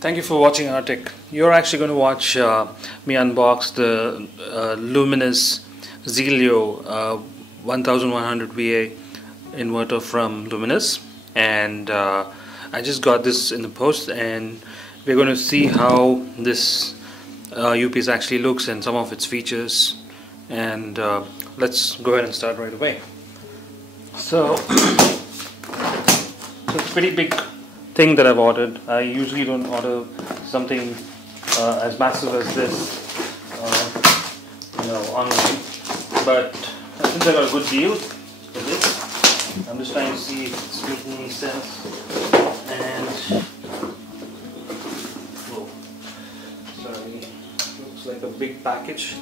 Thank you for watching rTech. You're actually going to watch me unbox the Luminous Zelio 1100 VA inverter from Luminous, and I just got this in the post, and we're going to see how this UPS actually looks and some of its features, and let's go ahead and start right away. So it's a pretty big thing that I've ordered. I usually don't order something as massive as this online, but since I got a good deal for this, I'm just trying to see if it's making any sense. And whoa, sorry, looks like a big package.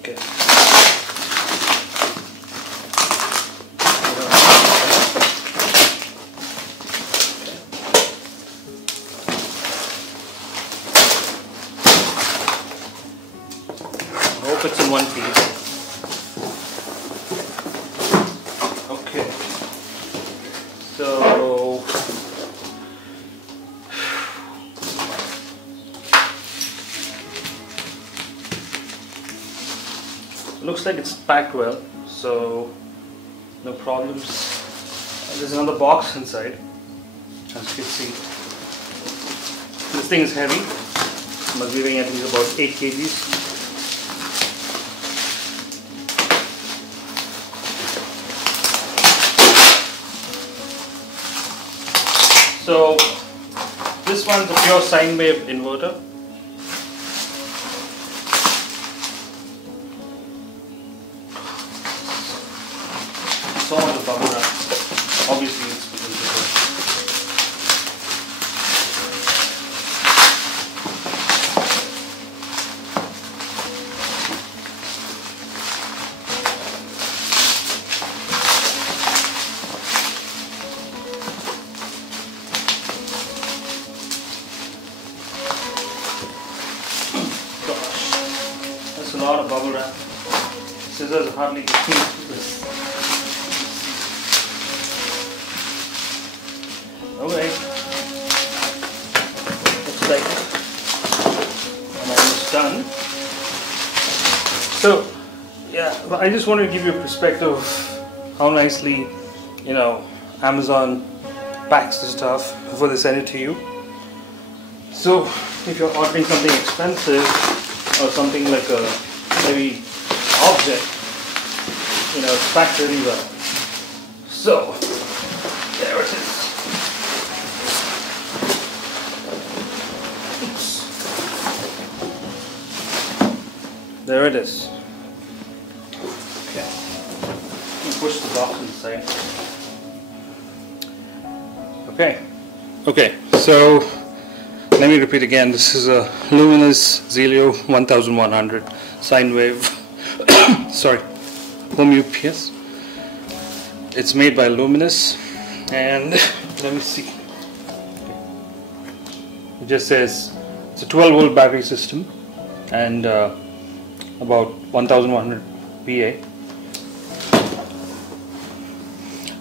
Okay. I hope it's in one piece. Okay, so looks like it's packed well, so no problems. There's another box inside, as you can see. This thing is heavy, must be weighing at least about 8 kgs. So this one's a pure sine wave inverter. So on the bubble wrap. Obviously it's because of it. A lot of bubble wrap. Scissors hardly get through this. Okay. Looks like I'm almost done. So, yeah, I just wanted to give you a perspective of how nicely, Amazon packs the stuff before they send it to you. So, if you're ordering something expensive, or something like a heavy object, it's packed really well. So, there it is. Oops. There it is. Okay. You push the box inside. Okay, so let me repeat again, this is a Luminous Zelio 1100 sine wave sorry, home UPS. It's made by Luminous, and let me see, it just says it's a 12 volt battery system and about 1100 VA.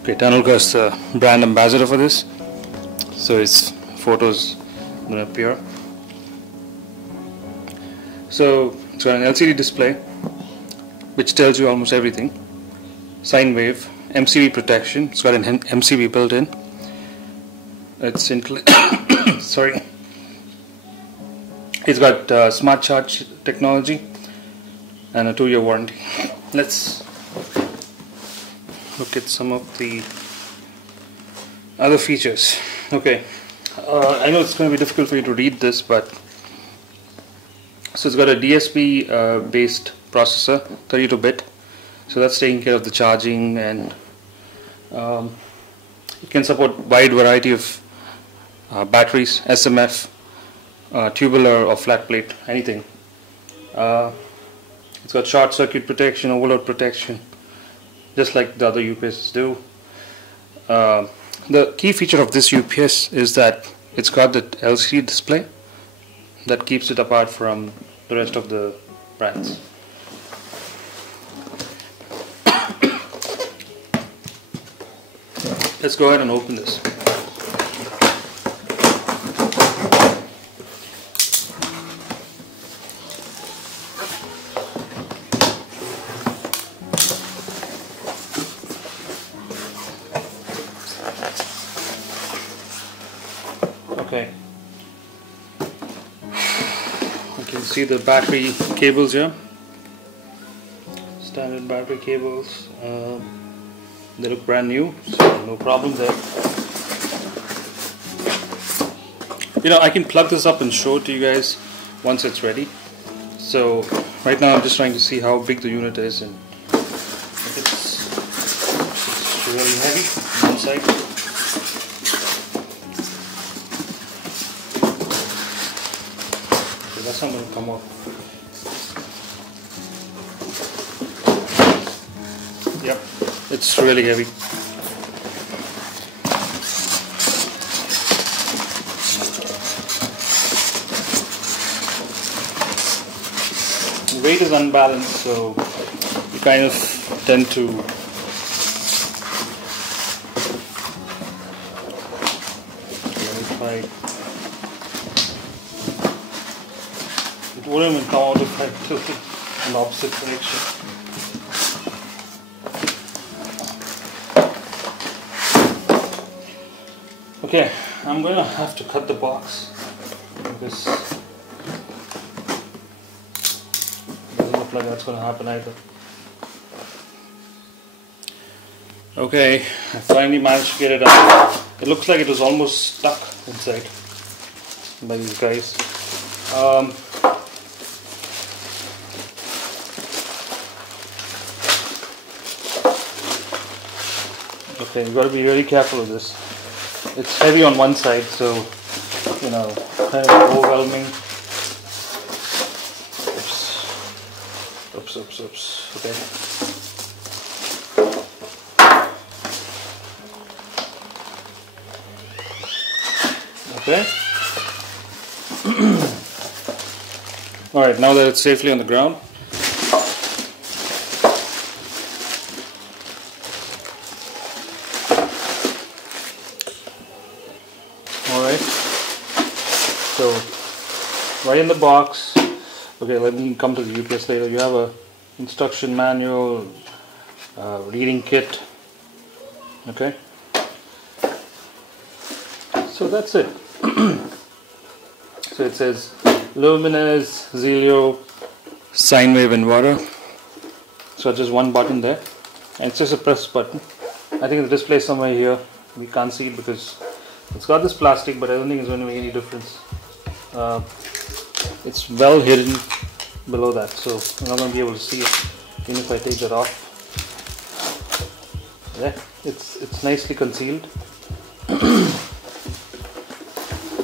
Okay, Tanulka is the brand ambassador for this, so its photos going to appear. So it's got an LCD display which tells you almost everything. Sine wave, MCB protection. It's got an MCB built in. It's sorry. It's got smart charge technology and a 2-year warranty. Let's look at some of the other features. Okay. I know it's going to be difficult for you to read this, but so it's got a DSP based processor, 32-bit, so that's taking care of the charging, and it can support wide variety of batteries, SMF, tubular or flat plate, anything. It's got short circuit protection, overload protection, just like the other UPS do. The key feature of this UPS is that it's got the LCD display that keeps it apart from the rest of the brands. Let's go ahead and open this. Okay. You can see the battery cables here. Standard battery cables. They look brand new, so no problem there. You know, I can plug this up and show it to you guys once it's ready. So right now I'm just trying to see how big the unit is, and it's really heavy on one side. Okay, that's not going to come off. Yep, it's really heavy. The weight is unbalanced, so you kind of tend to let me try. It wouldn't even come out if I tilted in the opposite direction. Okay, I'm going to have to cut the box because it doesn't look like that's going to happen either. Okay, I finally managed to get it out. It looks like it was almost stuck inside by these guys. Okay, you got to be really careful with this. It's heavy on one side, so you know, kind of overwhelming. Oops. Okay. Okay. Alright, now that it's safely on the ground, alright, so right in the box, okay, let me come to the UPS later. You have a instruction manual, reading kit, okay, so that's it. So it says Luminous Zelio sine wave inverter. So just one button there, and it's just a press button. I think the display is somewhere here. We can't see it because it's got this plastic, but I don't think it's going to make any difference. It's well hidden below that, so you're not going to be able to see it even if I take that off. There, it's nicely concealed.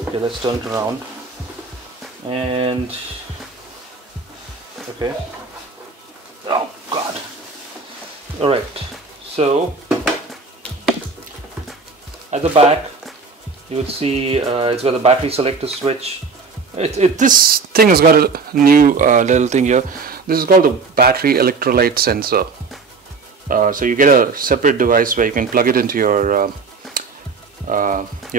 Okay, let's turn it around. And okay, oh god. Alright, so at the back you would see it's got the battery selector switch. This thing has got a new little thing here. This is called the battery electrolyte sensor. So you get a separate device where you can plug it into your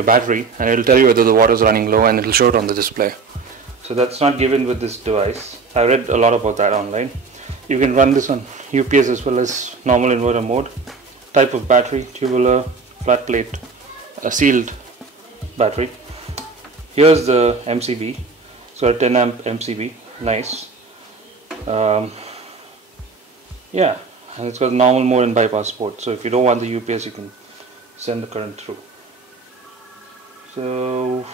battery, and it will tell you whether the water is running low, and it will show it on the display. So that's not given with this device. I read a lot about that online. You can run this on UPS as well as normal inverter mode. Type of battery, tubular, flat plate, a sealed battery. Here's the MCB, so a 10 amp MCB, nice. Yeah, and it's got normal mode and bypass port. So if you don't want the UPS, you can send the current through. So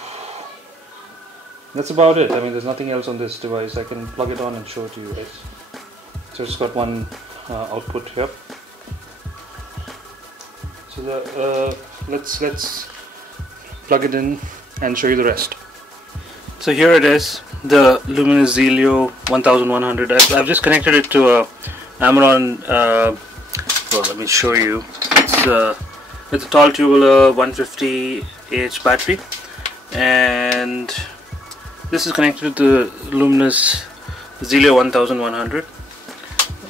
that's about it. I mean, there's nothing else on this device. I can plug it on and show it to you guys. So it's got one output here. So let's plug it in and show you the rest. So here it is, the Luminous Zelio 1100. I've just connected it to a Amazon. Well, let me show you. It's a tall tubular 150 Ah battery, and this is connected to the Luminous Zelio 1100.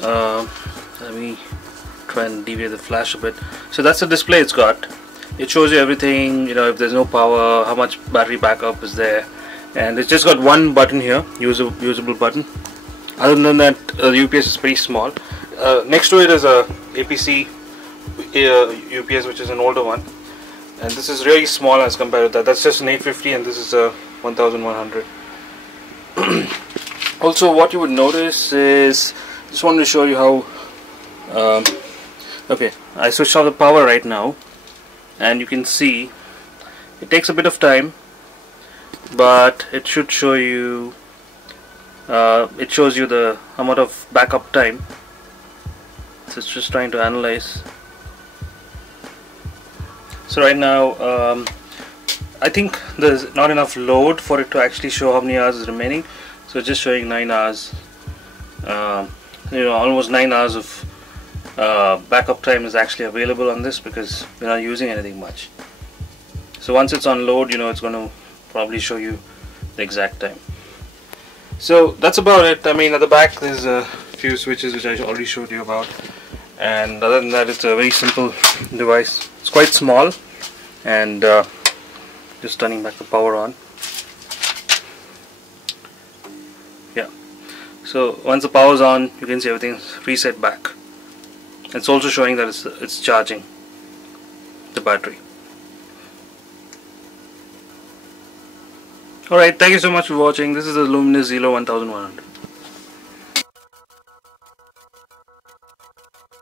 Let me try and deviate the flash a bit. So that's the display it's got. It shows you everything, you know, if there's no power, how much battery backup is there, and it's just got one button here, usable button. Other than that, the UPS is pretty small. Next to it is a APC UPS, which is an older one. and this is really small as compared to that. That's just an 850 and this is a 1100. Also, what you would notice is, just wanted to show you how okay, I switched off the power right now, and you can see it takes a bit of time, but it should show you it shows you the amount of backup time. So it's just trying to analyze. So right now I think there's not enough load for it to actually show how many hours is remaining, so it's just showing 9 hours. Almost 9 hours of backup time is actually available on this because we're not using anything much. So once it's on load, it's going to probably show you the exact time. So that's about it. I mean, at the back there's a few switches which I already showed you about, and other than that, it's a very simple device. It's quite small, and just turning back the power on. Yeah, so once the power's on, you can see everything's reset back. It's also showing that it's charging the battery. Alright, thank you so much for watching. This is the Luminous Zelio 1100.